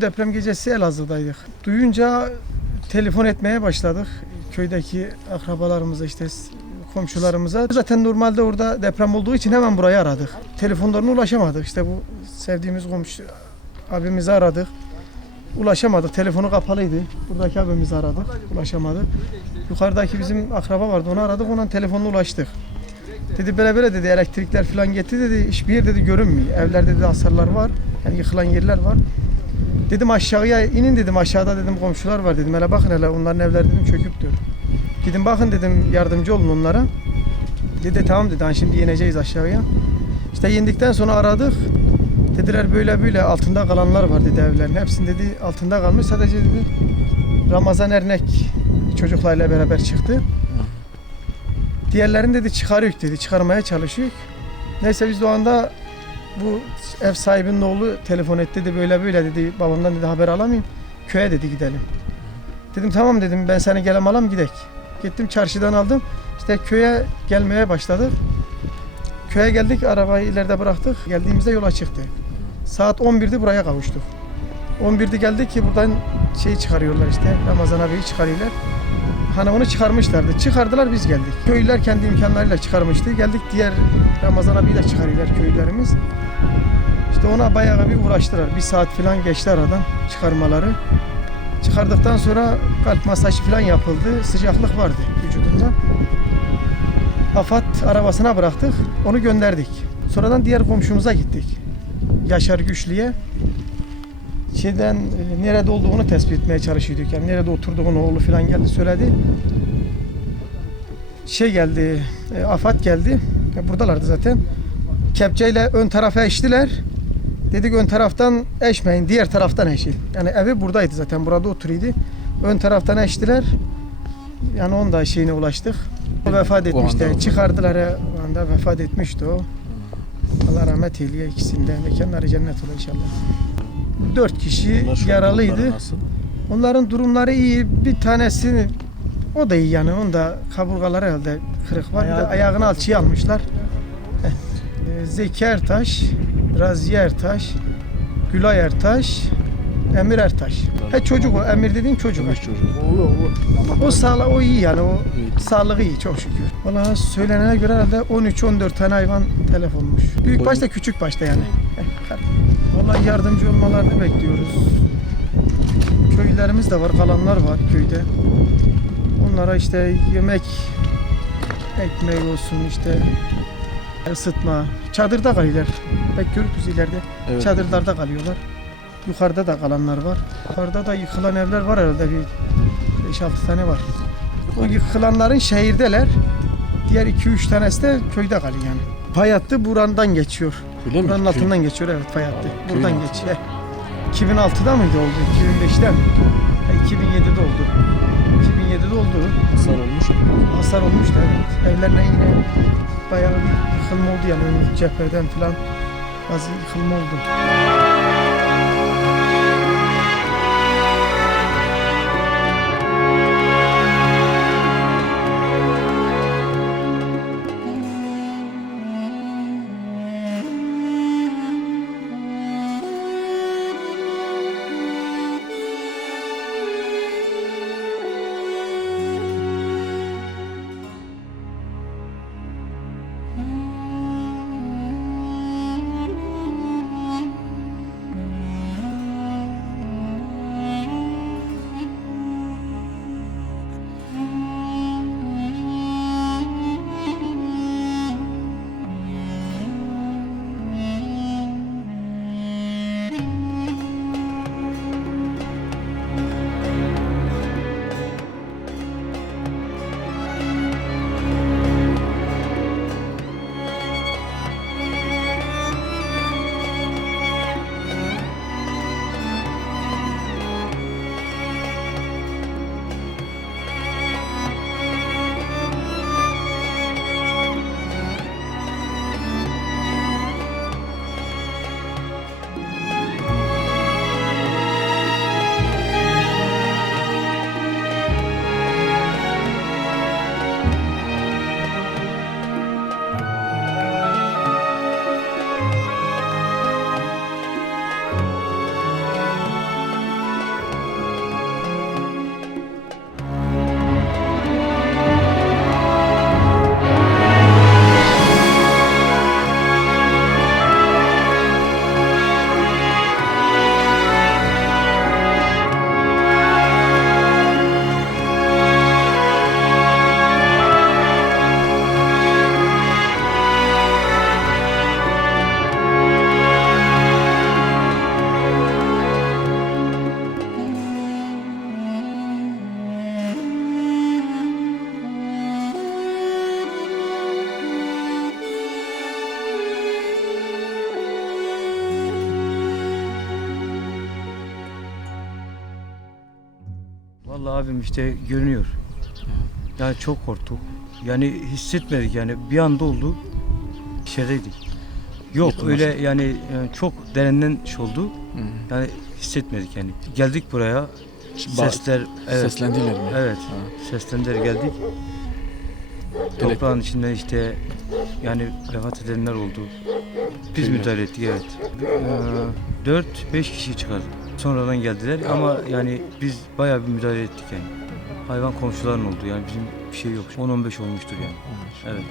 Deprem gecesi Elazığ'daydık. Duyunca telefon etmeye başladık. Köydeki akrabalarımıza, işte komşularımıza. Zaten normalde orada deprem olduğu için hemen burayı aradık. Telefonlarına ulaşamadık. İşte bu sevdiğimiz komşu abimizi aradık. Ulaşamadık. Telefonu kapalıydı. Buradaki abimizi aradık. Ulaşamadık. Yukarıdaki bizim akraba vardı. Onu aradık. Onun telefonuna ulaştık. Dedi böyle dedi, elektrikler falan gitti dedi. Hiçbir yer dedi görünmüyor. Evlerde dedi hasarlar var. Yani yıkılan yerler var. Dedim aşağıya inin dedim, aşağıda dedim komşular var dedim, hele bakın hele onların evleri dedim çöküptür. Gidin bakın dedim, yardımcı olun onlara. Dedi tamam dedi, şimdi ineceğiz aşağıya. İşte indikten sonra aradık. Dediler böyle böyle altında kalanlar var dedi evlerin. Hepsinin dedi altında kalmış, sadece dedi Ramazan Ernek çocuklarıyla beraber çıktı. Diğerlerini dedi çıkarıyor dedi, çıkarmaya çalışıyor. Neyse biz de o anda bu ev sahibinin oğlu telefon etti dedi, böyle böyle dedi, babamdan dedi haber alamayayım, köye dedi gidelim. Dedim tamam dedim, ben seni gelem alam gidek. Gittim çarşıdan aldım, işte köye gelmeye başladık. Köye geldik, arabayı ileride bıraktık, geldiğimizde yola çıktı. Saat 11'de buraya kavuştuk. 11'de geldik ki buradan çıkarıyorlar işte, Ramazan abiyi çıkarıyorlar. Hanımını çıkarmışlardı, çıkardılar, biz geldik. Köylüler kendi imkanlarıyla çıkarmıştı, geldik diğer Ramazan abiyi de çıkarıyorlar köylülerimiz. İşte ona bayağı bir uğraştılar. Bir saat falan geçti aradan çıkarmaları. Çıkardıktan sonra kalp masajı falan yapıldı. Sıcaklık vardı vücudunda. AFAD arabasına bıraktık. Onu gönderdik. Sonradan diğer komşumuza gittik. Yaşar Güçlü'ye. Nerede olduğunu tespit etmeye çalışıyorduk. Yani nerede oturduğunu oğlu falan geldi söyledi. Geldi, AFAD geldi. Buradalardı zaten. Kepçeyle ön tarafa eştiler. Dedik ön taraftan eşmeyin, diğer taraftan eşin. Yani evi buradaydı zaten, burada oturuyordu. Ön taraftan eştiler. Yani onun da ulaştık. O vefat etmişti. Çıkardılar, o anda vefat etmişti o. Allah rahmet eyleye ikisinde. Mekanları cennet olur inşallah. 4 kişi yaralıydı. Onların durumları iyi. Bir tanesi o da iyi yani. Onun da kaburgaları herhalde kırık var. Bir de ayağını alçıya almışlar. Zeki Ertaş, Raziye Ertaş, Gülay Ertaş, Emir Ertaş. Çocuk o, Emir dediğin çocuk. O iyi yani, o sağlığı iyi çok şükür. Vallahi söylenene göre herhalde 13-14 tane hayvan telef olmuş. Büyük başta küçük başta yani. Vallahi yardımcı olmalarını bekliyoruz. Köylerimiz de var, kalanlar var köyde. Onlara işte yemek, ekmek olsun işte, ısıtma. Çadırda kalıyorlar. Pek görürüz ileride. Evet. Çadırlarda kalıyorlar. Yukarıda da kalanlar var. Yukarıda da yıkılan evler var herhalde, bir 5-6 tane var. O yıkılanların şehirdeler. Diğer 2-3 tanesi de köyde kalıyor yani. Fay hattı burandan geçiyor. Öyle buranın altından geçiyor, evet, fay hattı. Buradan geçiyor. 2006'da mıydı oldu? 2005'te mi? 2007'de oldu. 2007'de oldu. Hasar olmuş. Hasar olmuştu, evet. Evlerine yine bayağı bir yıkılma oldu yani, ön cepheden falan bazı yıkılma oldu. Vallahi abim işte görünüyor. Yani çok korktuk. Yani hissetmedik yani bir anda oldu. İçerideydik. Yok Yıkılması. öyle yani çok derinden oldu. Hı. Yani hissetmedik yani. Geldik buraya. Ba- Sesler evet. Seslendiler mi? Evet. Ha. Seslendiler geldik. Toprağın içinden işte yani vefat edenler oldu. Biz Köyler. müdahale ettik evet. 4-5 kişi çıkardı. Sonradan geldiler ama yani biz bayağı bir müdahale ettik yani. Hayvan komşuların oldu yani bizim bir şey yok. 10-15 olmuştur yani. Evet.